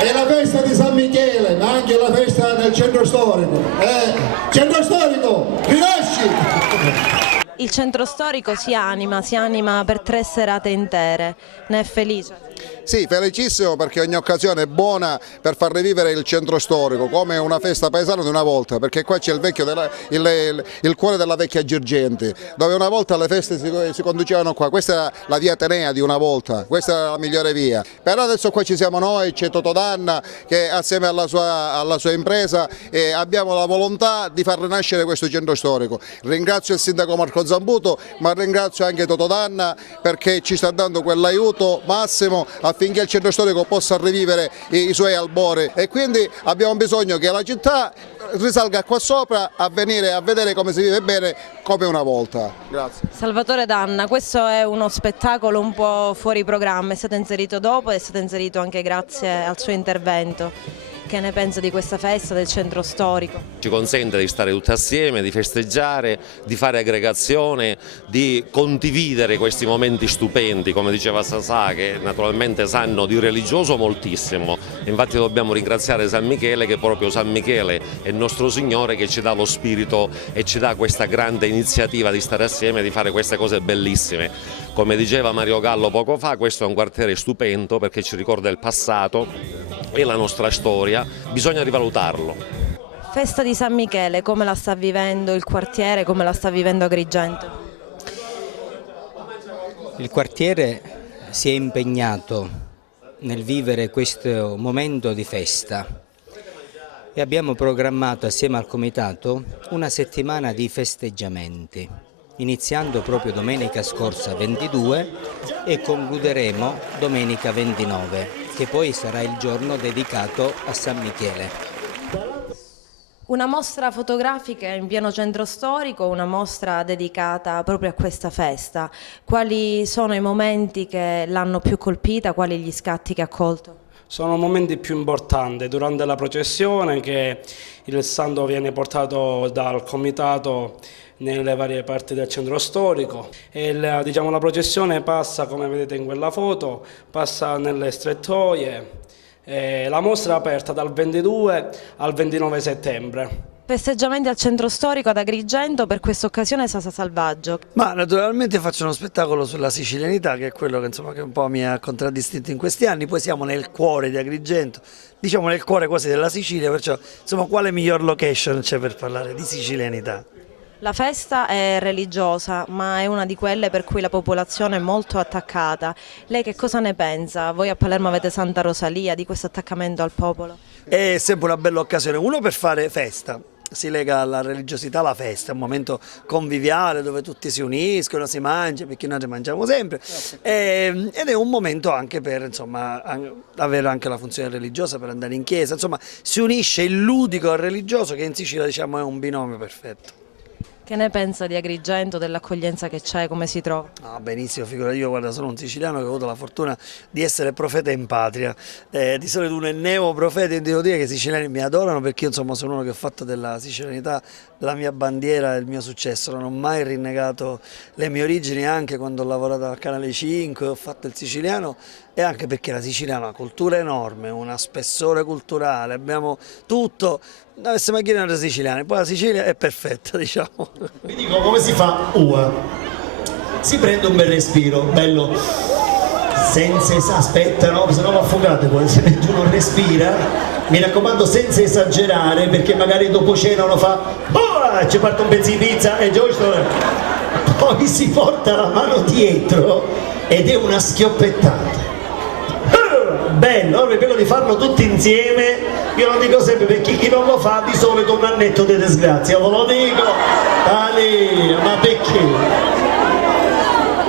è la festa di San Michele, ma anche la festa del centro storico. Centro storico, rinasci! Il centro storico si anima per 3 serate intere, ne è felice? Sì, felicissimo perché ogni occasione è buona per far rivivere il centro storico come una festa paesana di una volta, perché qua c'è il cuore della vecchia Girgenti, dove una volta le feste si conducevano qua. Questa era la via Atenea di una volta, questa era la migliore via. Però adesso qua ci siamo noi, c'è Totodanna che assieme alla sua impresa abbiamo la volontà di far rinascere questo centro storico. Ringrazio il sindaco Marco Zambuto, ma ringrazio anche Totodanna perché ci sta dando quell'aiuto massimo affinché il centro storico possa rivivere i suoi albori, e quindi abbiamo bisogno che la città risalga qua sopra a venire a vedere come si vive bene come una volta. Grazie. Salvatore Danna, questo è uno spettacolo un po' fuori programma, è stato inserito dopo e è stato inserito anche grazie al suo intervento. Che ne pensa di questa festa del centro storico? Ci consente di stare tutti assieme, di festeggiare, di fare aggregazione, di condividere questi momenti stupendi, come diceva Sasà, che naturalmente sanno di religioso moltissimo. Infatti dobbiamo ringraziare San Michele, che proprio San Michele è il nostro Signore che ci dà lo spirito e ci dà questa grande iniziativa di stare assieme e di fare queste cose bellissime. Come diceva Mario Gallo poco fa, questo è un quartiere stupendo perché ci ricorda il passato e la nostra storia, bisogna rivalutarlo. Festa di San Michele, come la sta vivendo il quartiere, come la sta vivendo Agrigento? Il quartiere si è impegnato nel vivere questo momento di festa e abbiamo programmato assieme al comitato una settimana di festeggiamenti, iniziando proprio domenica scorsa 22 e concluderemo domenica 29, che poi sarà il giorno dedicato a San Michele. Una mostra fotografica in pieno centro storico, una mostra dedicata proprio a questa festa. Quali sono i momenti che l'hanno più colpita, quali gli scatti che ha colto? Sono momenti più importanti durante la processione, che il santo viene portato dal comitato nelle varie parti del centro storico e la processione passa, come vedete in quella foto, passa nelle strettoie. La mostra è aperta dal 22 al 29 settembre. Festeggiamenti al centro storico ad Agrigento, per questa occasione Sasa Salvaggio. Ma naturalmente faccio uno spettacolo sulla sicilianità, che è quello che, che un po' mi ha contraddistinto in questi anni. Poi siamo nel cuore di Agrigento, diciamo nel cuore quasi della Sicilia, perciò insomma quale miglior location c'è per parlare di sicilianità? La festa è religiosa, ma è una di quelle per cui la popolazione è molto attaccata. Lei che cosa ne pensa? Voi a Palermo avete Santa Rosalia, di questo attaccamento al popolo? È sempre una bella occasione, uno per fare festa. Si lega alla religiosità la festa, è un momento conviviale dove tutti si uniscono, si mangia, perché noi mangiamo sempre, ed è un momento anche per insomma, avere anche la funzione religiosa, per andare in chiesa, insomma si unisce il ludico al religioso, che in Sicilia diciamo è un binomio perfetto. Che ne pensa di Agrigento, dell'accoglienza che c'è, come si trova? Ah, benissimo, figura, io guarda, sono un siciliano che ho avuto la fortuna di essere profeta in patria, di solito un neoprofeta, e devo dire che i siciliani mi adorano perché io insomma sono uno che ho fatto della sicilianità la mia bandiera e il mio successo, non ho mai rinnegato le mie origini, anche quando ho lavorato al Canale 5, ho fatto il siciliano, e anche perché la Sicilia ha una cultura enorme, una spessore culturale, abbiamo tutto. Dovesse mai chiedere ai siciliani, poi la Sicilia è perfetta, diciamo. Vi dico come si fa UA. Si prende un bel respiro, bello, senza aspetta, no? Se no affogate poi, se uno respira, mi raccomando senza esagerare, perché magari dopo cena uno fa oh, ci parte un pezzo di pizza, è giusto? Poi si porta la mano dietro ed è una schioppettata. Bello, allora vi prego di farlo tutti insieme. Io lo dico sempre perché chi non lo fa di solito un annetto di disgrazia, ve lo dico. Ali, ma perché?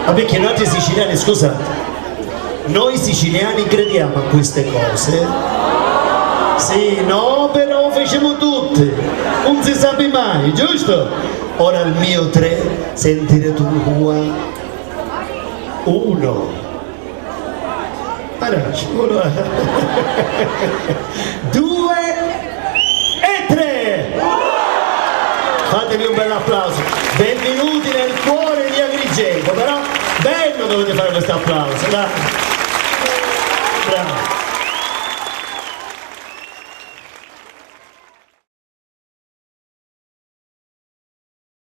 Ma perché noi altri siciliani, scusate, noi siciliani crediamo a queste cose? Sì, no, però facciamo tutte, non si sa mai, giusto? Ora il mio 3, sentire tu 1. 2 e 3. Fatevi un bel applauso. Benvenuti nel cuore di Agrigento, però bello dovete fare questo applauso, dai. Bravo.